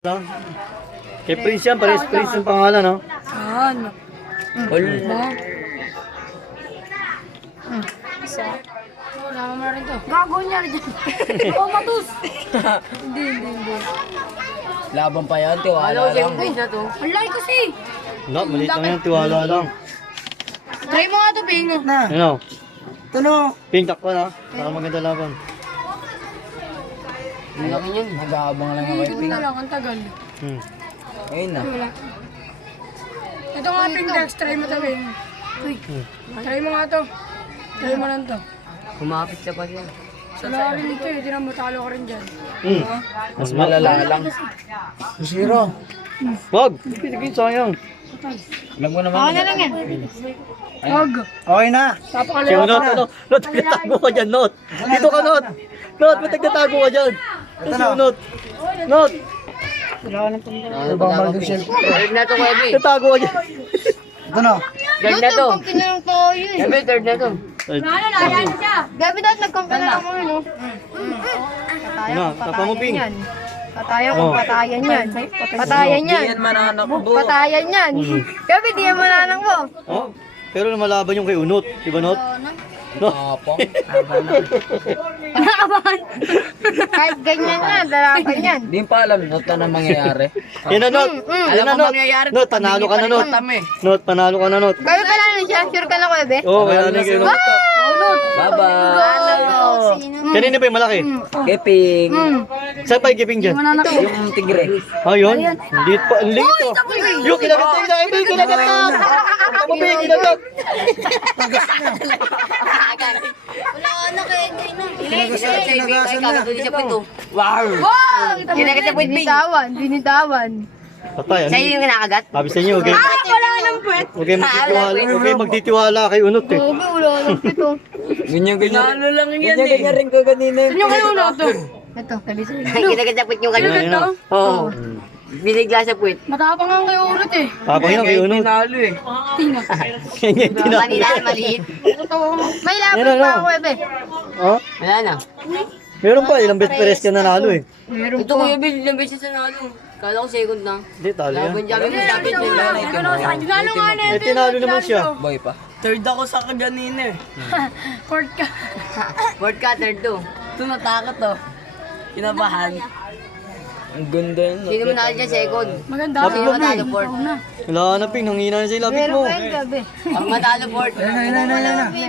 Lang. Kay Prince yan, pares Prince yung pangalan, no? Ano? Wala. Isa. Wala mo na rin to. Gago niya rin dyan. Oh, matus! Hindi. Laban pa yan, tiwala lang. Ang laki kasi. No, maliit lang yan, tiwala lang. Try mo nga to, Ping. Ano? Tuno. Pink takpo na, para maganda laban. Ang laki niyan. Nag-aabang lang ako kay Ito Pink. na lang, ang tagal. Ayun na. Wala. Ito nga, Ping Dex. Try mo to, Ping. Uy. Try mo nga to. Try mo lang to. Kumapit ka pa yan. Wala rin ito eh. Di na matalo ka rin dyan. Mas malala lang. Zero. Wag! Pilikin sayang. Alam mo naman. na lang yan. Wag. Okay na. Kaya Napakaliwa Not, ano? Not, nagtatago ka dyan, Not. Dito ka, Not. Not, ba't nagtatago ka dyan? Ito si Not. Not, Ano ba mag-cellphone? Third na to, Webby. nagtatago ka dyan. Ito na. Third na to. Kinanong tayo eh. Webby, third na to. Gabi dahil nagkangkala ako no? Ano, tapa mo, Ping. Patayan Oh. Patayan yan. Patayan yan. Yan mananakbo. Patayan yan. Gabi di yan mananang mo. Oh, pero lumalaban yung kay Unot. Diba, Not? No. Apong. Nakabahan. Kahit ganyan yan, lalaban yan. Hindi pa alam na ito na mangyayari. Yan na, Not. Yan na, Not. Not, panalo ka na, Not. eh. Not, panalo ka na, Not. Gabi pala na siya, sure ka na ko, Ebe? Oo, kaya na kayo, Not. Bye-bye. Kanina ba yung malaki? Kay Pink. Saan pa yung giping dyan? Yung tigre. Ayun. Liit pa. Ang liit oh. Yung kinagat tayo na Ebe. Kinagat na. Ang Ebe, kinagat. Wow! Kinagat sa puwit, binitawan. Patay. Ano? yung kinakagat? Sabi sa inyo, okay? Wala nang puwit. Okay, magtitiwala. Okay, magtitiwala kay Unot eh. Gabi, wala nang puwit oh. Ganyan. Ano lang yan eh. Ganyan rin ko kanina. Saan yung kayo na ito? Ito, sabi sa'yo. Kinagat sa puwit yung Ayun, ayun, oh. Oo. Binigla sa puwit. Matapang ang kayo ulit eh. Tapang yun kay Unot. Tinalo eh. Tingnan. Yan yung tinalo. Maliit. May Yan lapis na, pa no? ako, Ebe. Oh? Wala na. Meron pa, ilang beses pares ka nanalo eh. Meron Ito Kuya Bill, ilang beses na nalo. Kala ko second lang. Hindi, talo yan. Laban dyan. Sabi ko Tinalo nga na Eh, tinalo naman siya. Boy pa. Third ako sa kaganina eh. Court ka. Fourth ka, third to. Ito natakot to. Kinabahan. Ang ganda yun. Sino mo nakal dyan second? Maganda. Sino matalo fourth? Wala na, Ping. Nangina na sa ilapit mo. Meron pa yung gabi. Ang matalo fourth.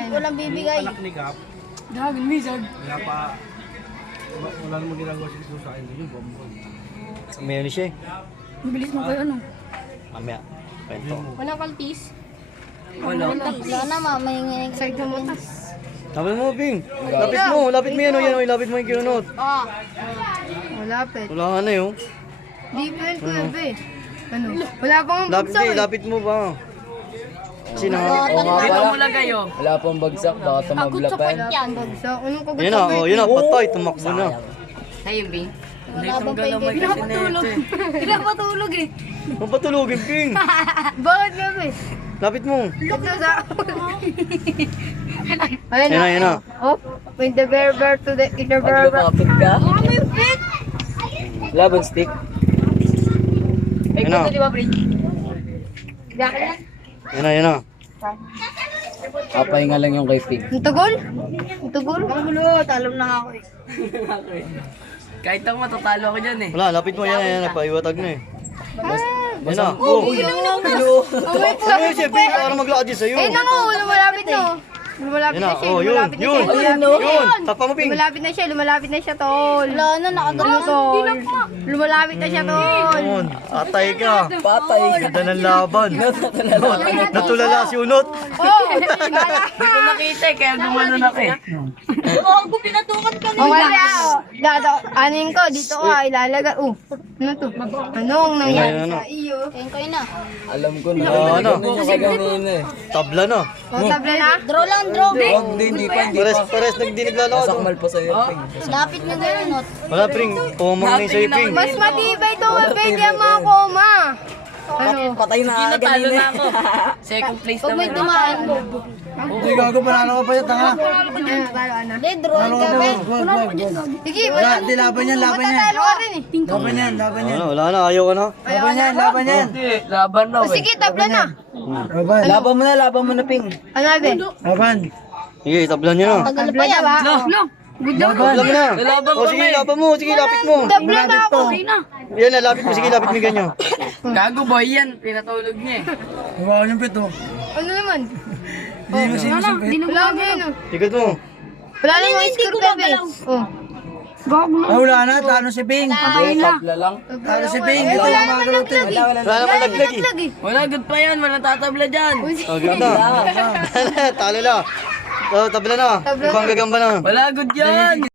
Walang bibigay. Dragon Wizard. Meron siya eh. Mabilis mo kayo ano? Mamaya. Kwento. Walang kaltis. Wala. Wala na, mamay nga yung side mo. Lapit mo, Ping. Lapit mo. Lapit mo yan. Oh, yan. Oh, lapit mo yung kinunot. Malapit. Wala ka na yun. Di pa yun, Kuya Be. Ano? Wala pang Lapit bagsak eh. eh. Lapit mo ba? Kasi na. Wala pang bagsak. Baka tumabla pa yan. Bagsak. Anong kagat Yan na. Oh, yun na. Patay. Tumakbo na. Ayun, Bing. Wala pang paigay. Pinapatulog. Pinapatulog eh. Mapatulogin, Ping. Bakit Gabi? Lapit mo. Ito sa... Yan na, yan na. Oh, with the bear to the inner Pag bear. lumapit ka. Laban stick. Yan na. Di ba, Bridge? Bakit yan? Yan na, yan na. Papahinga lang yung kay Pink. Ang tagol? Ang tagol? Ang gulo, talong na ako eh. Kahit ako matatalo ako dyan eh. Wala, lapit mo. Yan na, yan na. Paiwatag na eh. Yan na. Oh, Oh. yun lang naman. Ano yun siya, Ping? Para maglakad din sa'yo. Eh, naku, lumalapit na. Lumalapit Yan na na. siya, Oh, yun. lumalapit na Yun. siya. Yun. Tapa mo, Ping. Lumalapit na siya, tol. Wala na, nakagano'n. Tol. Lumalapit na siya, tol. Yun. Atay ka. Patay. Ganda ng laban. Natulala si Unot. Oh, Hindi ko nakita eh, kaya gumanon ako eh. oh, wala. Anin ko, dito ka, ilalagay. Ano to? Anong nangyari Ano, ano? sa iyo? Ayun kayo na. Alam ko na. Ano? Ganun yung kaganina eh. Tabla na. O, tabla na? Draw lang, draw. Huwag din, di pa. Pares nagdiniglalakad. Sakmal pa sa'yo, Pink. Lapit na gano'n, not. Wala, Pring. Kumamang na yung sa'yo, Pring. Mas matibay to, Webe, di ang mga koma. Ano? Patay na Sige, natalo kanina. na ako. Second place Pag may naman. tumaan ko. Hindi gago, panalo ka pa yun, tanga. Ano, talo ka na. Panalo ka pa, wag. Sige, Wala, di laban yan, laban yan. matatalo ka rin eh. Laban yan, laban yan. Wala na, ayaw ka na. Laban yan, laban yan. Laban na, O sige, tabla na. Laban. Laban mo na, Ping. Ano natin? Laban. Sige, tablan nyo na. Tabla na ba? Laban. Tablan mo na. Lalaban O sige, kami. laban mo. Sige, lapit mo. Tabla na ako. Yan, lapit mo. Sige, lapit mo ganyan. Gago boy yan. Pinatulog niya eh. Hawakan yung pito. Ano naman? Hindi mo sinusupit. Wala mo yun oh. Tigat mo. Wala na mga score bebe. Oh. Ah, wala na, talo si Ping. Tabla lang. Talo si Ping. Eh, Ito wala ang naman magalutin. naglag eh. Wala naman naglag eh. Naglag eh. Wala, good pa yan. Walang tatabla dyan. O, good na. Talo na. O, tabla na. Tabla na. Ibang gagamba na. Wala, good yan.